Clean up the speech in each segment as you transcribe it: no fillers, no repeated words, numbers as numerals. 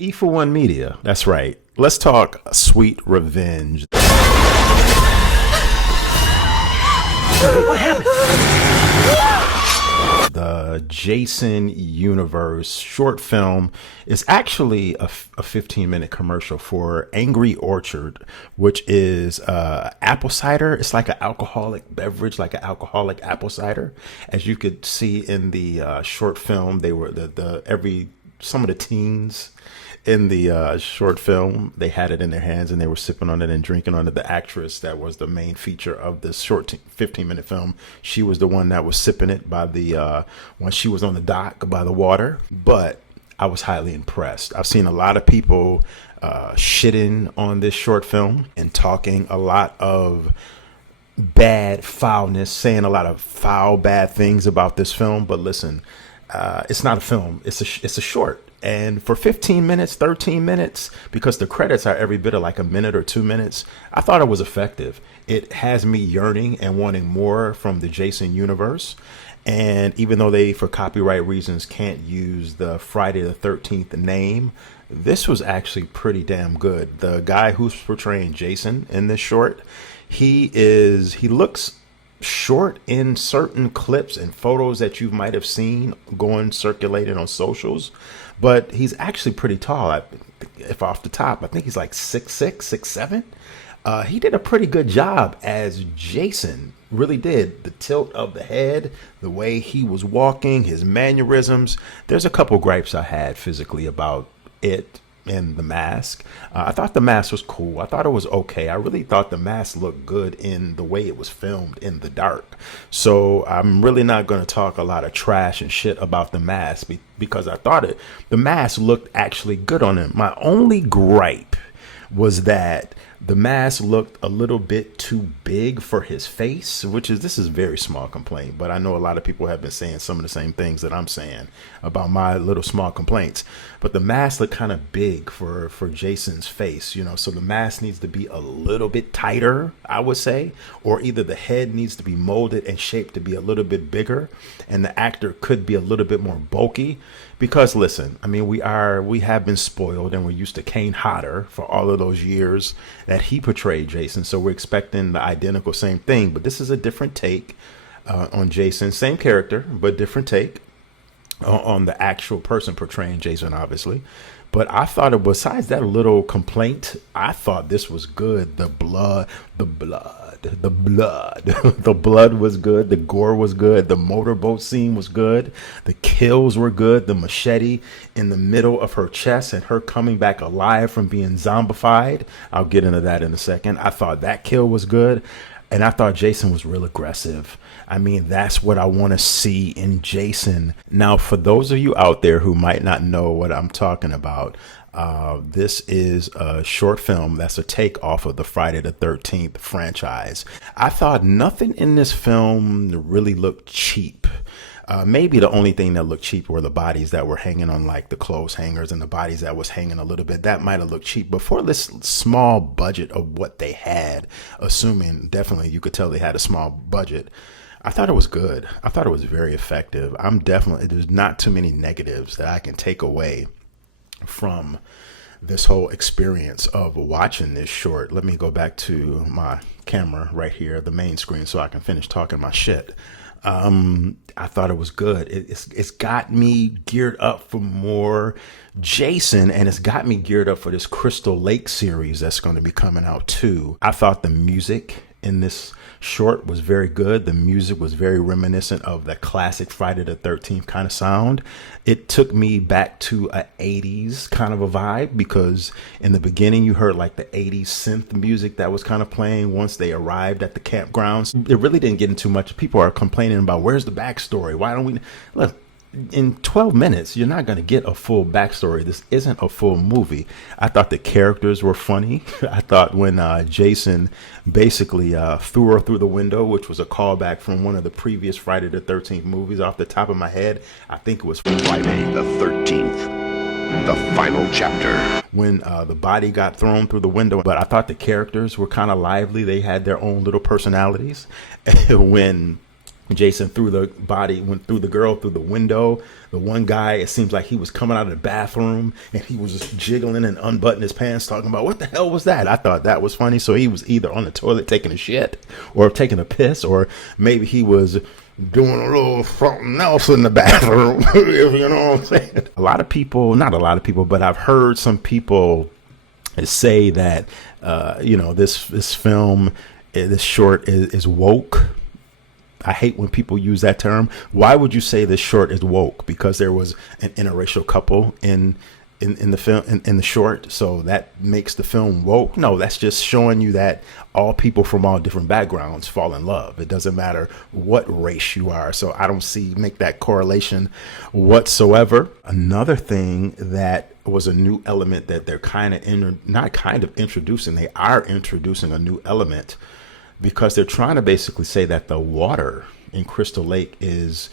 E for One Media. That's right. Let's talk Sweet Revenge. What happened? The Jason Universe short film is actually a 15-minute commercial for Angry Orchard, which is apple cider. It's like an alcoholic beverage, like an alcoholic apple cider. As you could see in the short film, they were some of the teens in the short film, they had it in their hands and they were sipping on it and drinking on it. The actress that was the main feature of this short 15-minute film, she was the one that was sipping it by the when she was on the dock by the water. But I was highly impressed. I've seen a lot of people shitting on this short film and talking a lot of bad foulness, saying a lot of foul, bad things about this film. But listen, it's not a film. It's a short. And for 15 minutes, 13 minutes, because the credits are every bit of like a minute or 2 minutes, I thought it was effective. It has me yearning and wanting more from the Jason universe. And even though they, for copyright reasons, can't use the Friday the 13th name, this was actually pretty damn good. The guy who's portraying Jason in this short, he looks short in certain clips and photos that you might have seen going circulating on socials, but he's actually pretty tall. If off the top, I think he's like 6'6", 6'7". He did a pretty good job as Jason, really did. The tilt of the head, the way he was walking, his mannerisms. There's a couple gripes I had physically about it and the mask. I thought the mask was cool. I thought it was okay. I really thought the mask looked good in the way it was filmed in the dark. So I'm really not going to talk a lot of trash and shit about the mask because I thought the mask looked actually good on him. My only gripe was that the mask looked a little bit too big for his face, this is a very small complaint, but I know a lot of people have been saying some of the same things that I'm saying about my little small complaints. But the mask looked kind of big for Jason's face, so the mask needs to be a little bit tighter, I would say, or either the head needs to be molded and shaped to be a little bit bigger and the actor could be a little bit more bulky. Because listen, I mean, we have been spoiled and we're used to Kane Hodder for all of those years that he portrayed Jason. So we're expecting the identical same thing. But this is a different take on Jason. Same character, but different take on the actual person portraying Jason, obviously. But I thought besides that little complaint, I thought this was good. The blood, the blood was good. The gore was good. The motorboat scene was good. The kills were good. The machete in the middle of her chest and her coming back alive from being zombified. I'll get into that in a second. I thought that kill was good. And I thought Jason was real aggressive. I mean, that's what I want to see in Jason. Now, for those of you out there who might not know what I'm talking about, this is a short film that's a take off of the Friday the 13th franchise. I thought nothing in this film really looked cheap. Maybe the only thing that looked cheap were the bodies that were hanging on like the clothes hangers and the bodies that was hanging a little bit. That might have looked cheap. But for this small budget of what they had, assuming definitely you could tell they had a small budget, I thought it was good. I thought it was very effective. There's not too many negatives that I can take away from this whole experience of watching this short. Let me go back to my camera right here, the main screen, so I can finish talking my shit. I thought it was good. It's got me geared up for more Jason, and it's got me geared up for this Crystal Lake series that's going to be coming out too. I thought the music in this short was very good. The music was very reminiscent of the classic Friday the 13th kind of sound. It took me back to a 80s kind of a vibe, because in the beginning you heard like the 80s synth music that was kind of playing once they arrived at the campgrounds. It really didn't get into much. People are complaining about where's the backstory? Why don't we look? In 12 minutes, you're not going to get a full backstory. This isn't a full movie. I thought the characters were funny. I thought when Jason basically threw her through the window, which was a callback from one of the previous Friday the 13th movies off the top of my head. I think it was Friday the 13th, the final chapter. When the body got thrown through the window. But I thought the characters were kind of lively. They had their own little personalities. When Jason threw the body, went through the girl through the window. The one guy, it seems like he was coming out of the bathroom and he was just jiggling and unbuttoning his pants, talking about what the hell was that? I thought that was funny. So he was either on the toilet taking a shit or taking a piss, or maybe he was doing a little something else in the bathroom. You know what I'm saying? A lot of people, not a lot of people, but I've heard some people say that, this film, this short is woke. I hate when people use that term. Why would you say this short is woke? Because there was an interracial couple in the film, in the short, so that makes the film woke? No, that's just showing you that all people from all different backgrounds fall in love. It doesn't matter what race you are. So I don't make that correlation whatsoever. Another thing that was a new element that they're introducing. They are introducing a new element, because they're trying to basically say that the water in Crystal Lake is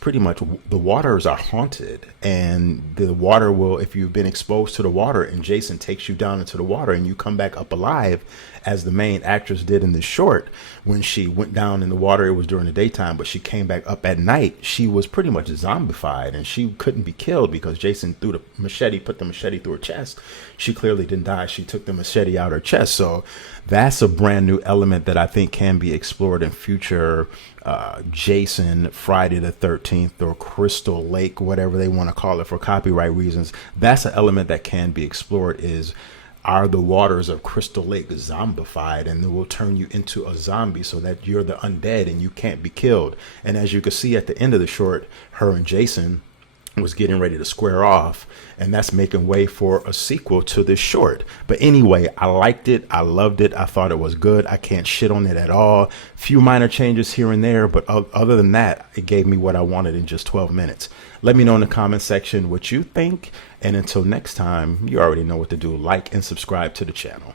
pretty much, the waters are haunted, and the water will, if you've been exposed to the water and Jason takes you down into the water and you come back up alive, as the main actress did in this short, when she went down in the water, it was during the daytime, but she came back up at night, she was pretty much zombified and she couldn't be killed because Jason put the machete through her chest. She clearly didn't die. She took the machete out her chest. So that's a brand new element that I think can be explored in future Jason, Friday the 13th, or Crystal Lake, whatever they want to call it for copyright reasons. That's an element that can be explored, are the waters of Crystal Lake zombified, and it will turn you into a zombie so that you're the undead and you can't be killed. And as you can see at the end of the short, her and Jason was getting ready to square off, and that's making way for a sequel to this short. But anyway, I liked it. I loved it. I thought it was good. I can't shit on it at all. Few minor changes here and there, but other than that, it gave me what I wanted in just 12 minutes. Let me know in the comment section what you think. And until next time, you already know what to do. Like and subscribe to the channel.